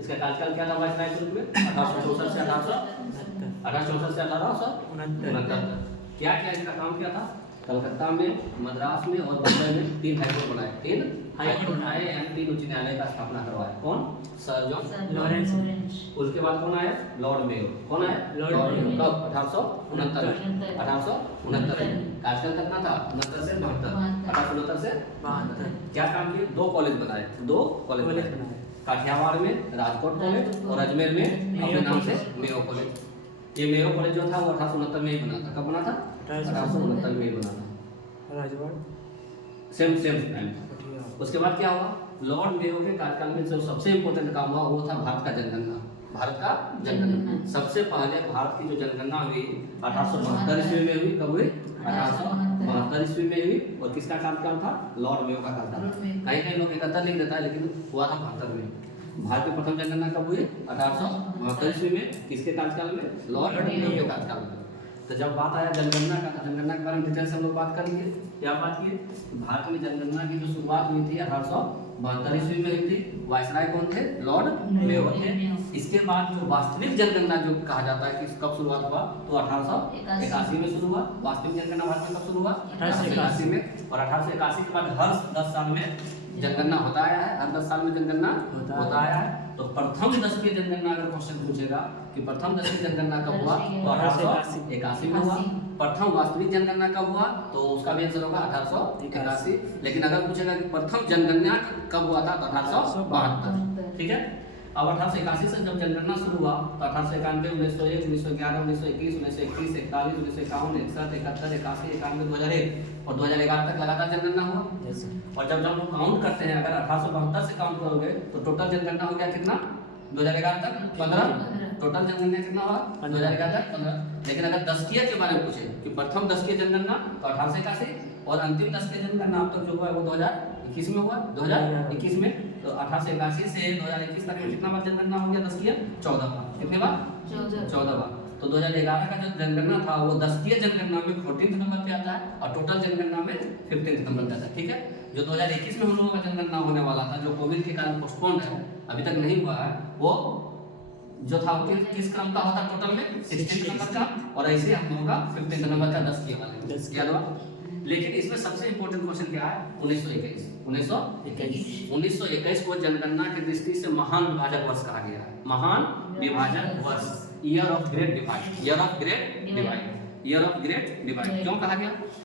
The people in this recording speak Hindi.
इसका कार्यकाल क्या था वायसराय के रूप में? 1864 से 1869। क्या क्या इसका काम क्या था? कलकत्ता में, मद्रास में और बम्बई में 3 हाईकोर्ट बनाए। 3 हाईकोर्ट बनाए यानी 3 उच्च न्यायालय का स्थापना करवाया। कौन? Sir John Lawrence. उसके बाद कौन आया? Lord Mayo. कौन आया? Lord Mayo. कब? 1869 में। 1869 में। कार्यकाल कितना था? 69 से 72। 1869 से 72। क्या काम किए? 2 कॉलेज बनाए। 2 कॉलेज बनाए। काठियावाड़ में राजकोट कॉलेज और अजमेर में अपने नाम से मेयो कॉलेज। ये मेयो कॉलेज जो था वो 1869 में ही बना था। कब बना था? 1869 में ही बना था। राजवाड़ सेम टाइम। उसके बाद क्या हुआ? लॉर्ड मेयो के कार्यकाल में जो सबसे इम्पोर्टेंट काम हुआ वो था भारत का जनगणना। भारत का जनगणना सबसे पहले भारत की जो जनगणना हुई 1872 ईस्वी में हुई। कब हुई? 1872 ईस्वी में हुई। और किसका कार्यकाल था? लॉर्ड मेयो का कार्यकाल। कहीं लोग 71 लिख देता है लेकिन हुआ था 72 में। भारत में प्रथम जनगणना कब हुई? 1872 ईस्वी में। किसके कार्यकाल में? लॉर्ड मेयो के कार्यकाल में। तो जब बात आया जनगणना का, जनगणना के बारे में डिटेल से हम लोग बात करेंगे। क्या बात की? भारत में जनगणना की जो शुरुआत हुई थी 1872 ईस्वी में हुई थी। वायसराय कौन थे? लॉर्ड मेयो थे। इसके बाद जो वास्तविक जनगणना जो कहा जाता है कि कब शुरुआत हुआ, तो 1881 में शुरू हुआ। वास्तविक जनगणना भारत में कब शुरू हुआ? 1881 में। और 1881 के बाद हर 10 साल में जनगणना होता आया है। हर 10 साल में जनगणना होता आया है। तो प्रथम दशकीय जनगणना अगर क्वेश्चन पूछेगा कि प्रथम दशकीय जनगणना कब हुआ, तो 1881 में हुआ। प्रथम वास्तविक जनगणना कब हुआ, तो उसका भी आंसर होगा 1881। लेकिन अगर पूछेगा कि प्रथम जनगणना कब हुआ था, तो 1872। ठीक है। अब 1881 से जब जनगणना शुरू हुआ तो 1891, 1901, 1911, 1921, 1921, 41, 1951, 61, 71, 81, 91, 2001 और 2011 तक लगातार जनगणना हुआ। और जब हम लोग काउंट करते हैं, अगर 1872 से काउंट करोगे तो टोटल जनगणना हो गया कितना? 2011 तक 15। टोटल जनगणना कितना हुआ? 2011 तक 15। लेकिन अगर दशकीय के बारे में पूछे कि प्रथम दशकीय जनगणना तो 1881 और अंतिम दशकीय जनगणना अब तक जो हुआ है वो 2021 में हुआ। 2021 में। तो 1881 से 2021 तक में कितना बार जनगणना हो गया? दशकीय 14 बार। कितने बार? 14 बार। तो 2011 का जो जनगणना था वो दशकीय जनगणना में 14th नंबर पे आता है और टोटल जनगणना में 15th नंबर पे आता है। ठीक है। जो 2021 में हम लोगों का जनगणना होने वाला था, जो कोविड के कारण पोस्टपोन है, अभी तक नहीं हुआ है, वो जो था किस क्रम का होता टोटल में? 16th नंबर का। और ऐसे हम लोगों का 15th नंबर का दशकीय वाले। याद हुआ? लेकिन इसमें सबसे इंपॉर्टेंट क्वेश्चन क्या है? 1921 को जनगणना की दृष्टि से महान विभाजक वर्ष कहा गया है। महान विभाजक वर्ष, year of great divide. Year of great divide. Year of great divide क्यों कहा गया?